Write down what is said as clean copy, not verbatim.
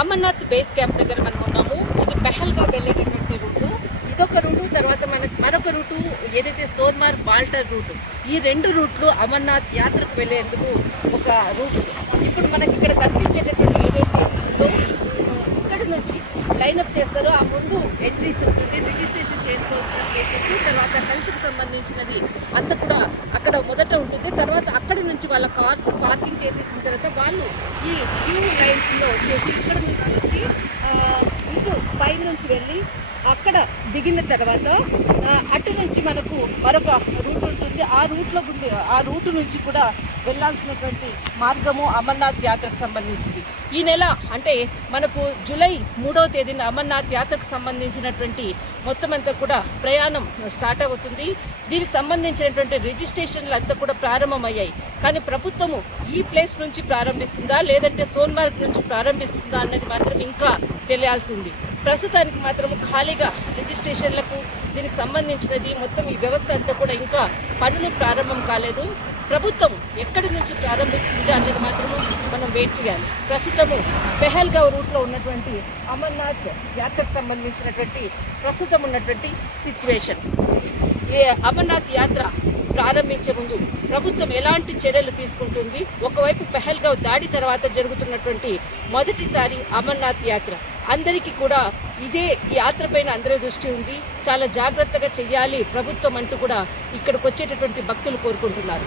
Amarnath base camp దగ్గర మనం ఉన్నాము. ఇది పెహల్గా వెళ్ళేటటువంటి రూటు. ఇదొక రూటు, తర్వాత మరొక రూటు ఏదైతే సోన్మార్గ్ బాల్టర్ రూటు. ఈ రెండు రూట్లు అమర్నాథ్ యాత్రకు వెళ్ళేందుకు ఒక రూట్స్. ఇప్పుడు మనకి ఇక్కడ కనిపించేటటువంటి ఏదైతే ఉందో ఇక్కడ నుంచి లైనప్ చేస్తారో ఆ ముందు ఎంట్రీస్ ఉంటుంది, రిజిస్ట్రేషన్ చేసుకోవాల్సిన ప్లేసెస్, తర్వాత హెల్త్కి సంబంధించినది అంతా కూడా అక్కడ మొదట ఉంటుంది. తర్వాత అక్కడి నుంచి వాళ్ళ కార్స్ పార్కింగ్ చేసేసిన తర్వాత వాళ్ళు ఈ క్యూ లైన్స్లో వచ్చేసి ఇక్కడ నుంచి వచ్చి ఇటు పై నుంచి వెళ్ళి అక్కడ దిగిన తర్వాత అటు నుంచి మనకు మరొక రూట్ ఉంటుంది. ఆ రూటు నుంచి కూడా వెళ్ళాల్సినటువంటి మార్గము అమర్నాథ్ యాత్రకు సంబంధించింది. ఈ నెల అంటే మనకు జూలై 3వ తేదీన అమర్నాథ్ యాత్రకు సంబంధించినటువంటి మొత్తం అంతా కూడా ప్రయాణం స్టార్ట్ అవుతుంది. దీనికి సంబంధించినటువంటి రిజిస్ట్రేషన్లు అంతా కూడా ప్రారంభమయ్యాయి. కానీ ప్రభుత్వము ఈ ప్లేస్ నుంచి ప్రారంభిస్తుందా లేదంటే సోన్మార్గ్ నుంచి ప్రారంభిస్తుందా అన్నది మాత్రం ఇంకా తెలియాల్సి ఉంది. ప్రస్తుతానికి మాత్రం ఖాళీగా రిజిస్ట్రేషన్లకు దీనికి సంబంధించినది మొత్తం ఈ వ్యవస్థ అంతా కూడా ఇంకా పనులు ప్రారంభం కాలేదు. ప్రభుత్వం ఎక్కడి నుంచి ప్రారంభించింది అనేది మాత్రము మనం వెయిట్ చేయాలి. ప్రస్తుతము పెహల్గావ్ రూట్లో ఉన్నటువంటి అమర్నాథ్ యాత్రకు సంబంధించినటువంటి ప్రస్తుతం ఉన్నటువంటి సిచ్యువేషన్. ఈ అమర్నాథ్ యాత్ర ప్రారంభించే ముందు ప్రభుత్వం ఎలాంటి చర్యలు తీసుకుంటుంది? ఒకవైపు పెహల్గావ్ దాడి తర్వాత జరుగుతున్నటువంటి మొదటిసారి అమర్నాథ్ యాత్ర. అందరికీ కూడా ఇదే యాత్ర పైన అందరి దృష్టి ఉంది. చాలా జాగ్రత్తగా చెయ్యాలి ప్రభుత్వం అంటూ కూడా ఇక్కడికి వచ్చేటటువంటి భక్తులు కోరుకుంటున్నారు.